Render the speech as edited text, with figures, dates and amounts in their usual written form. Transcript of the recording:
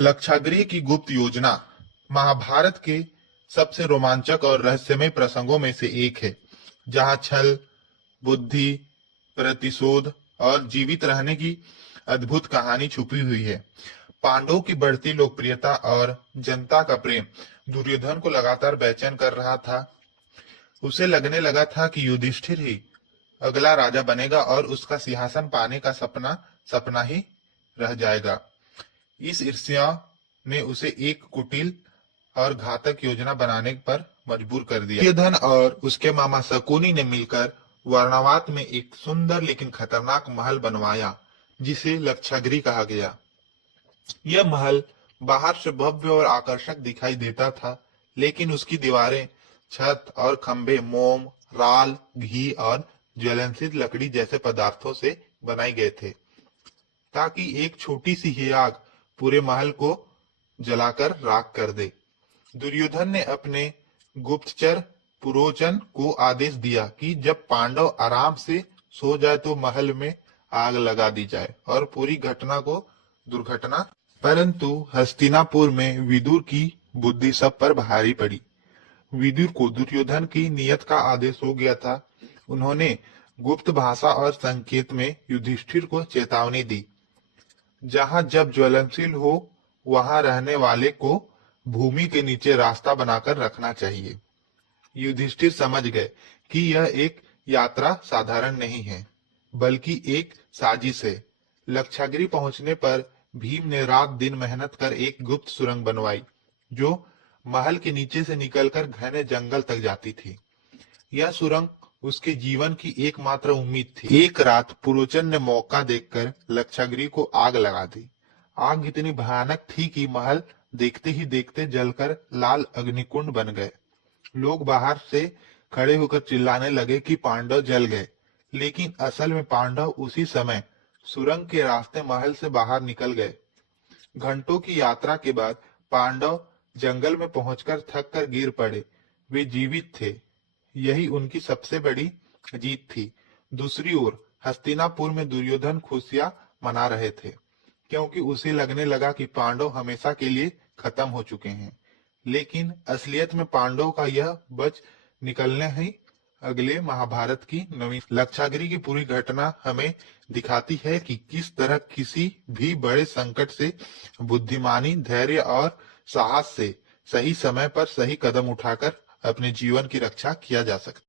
लक्षागृह की गुप्त योजना महाभारत के सबसे रोमांचक और रहस्यमय प्रसंगों में से एक है, जहां छल, बुद्धि, प्रतिशोध और जीवित रहने की अद्भुत कहानी छुपी हुई है। पांडवों की बढ़ती लोकप्रियता और जनता का प्रेम दुर्योधन को लगातार बेचैन कर रहा था। उसे लगने लगा था कि युधिष्ठिर ही अगला राजा बनेगा और उसका सिंहासन पाने का सपना सपना ही रह जाएगा। इस ईर्ष्या ने उसे एक कुटिल और घातक योजना बनाने पर मजबूर कर दिया। दुर्योधन और उसके मामा शकुनी ने मिलकर वारणावत में एक सुंदर लेकिन खतरनाक महल बनवाया, जिसे लक्षागृह कहा गया। यह महल बाहर से भव्य और आकर्षक दिखाई देता था, लेकिन उसकी दीवारें, छत और खंभे मोम, राल, घी और ज्वलनशील लकड़ी जैसे पदार्थों से बनाए गए थे, ताकि एक छोटी सी ही आग पूरे महल को जलाकर राख कर दे। दुर्योधन ने अपने गुप्तचर पुरोचन को आदेश दिया कि जब पांडव आराम से सो जाए तो महल में आग लगा दी जाए और पूरी घटना को दुर्घटना। परंतु हस्तिनापुर में विदुर की बुद्धि सब पर भारी पड़ी। विदुर को दुर्योधन की नियत का आदेश हो गया था। उन्होंने गुप्त भाषा और संकेत में युधिष्ठिर को चेतावनी दी, जहां जब ज्वलनशील हो वहां रहने वाले को भूमि के नीचे रास्ता बनाकर रखना चाहिए। युधिष्ठिर समझ गए कि यह एक यात्रा साधारण नहीं है, बल्कि एक साजिश है। लक्षागृह पहुंचने पर भीम ने रात दिन मेहनत कर एक गुप्त सुरंग बनवाई, जो महल के नीचे से निकलकर घने जंगल तक जाती थी। यह सुरंग उसके जीवन की एकमात्र उम्मीद थी। एक रात पुरोचन ने मौका देखकर लक्षागृह को आग लगा दी। आग इतनी भयानक थी कि महल देखते ही देखते जलकर लाल अग्निकुंड बन गए। लोग बाहर से खड़े होकर चिल्लाने लगे कि पांडव जल गए, लेकिन असल में पांडव उसी समय सुरंग के रास्ते महल से बाहर निकल गए। घंटों की यात्रा के बाद पांडव जंगल में पहुंचकर थक कर गिर पड़े। वे जीवित थे, यही उनकी सबसे बड़ी जीत थी। दूसरी ओर हस्तिनापुर में दुर्योधन खुशियां मना रहे थे, क्योंकि उसे लगने लगा कि पांडव हमेशा के लिए खत्म हो चुके हैं। लेकिन असलियत में पांडव का यह बच निकलने ही अगले महाभारत की नवीन। लक्षागृह की पूरी घटना हमें दिखाती है कि किस तरह किसी भी बड़े संकट से बुद्धिमानी, धैर्य और साहस से सही समय पर सही कदम उठाकर अपने जीवन की रक्षा किया जा सकता है।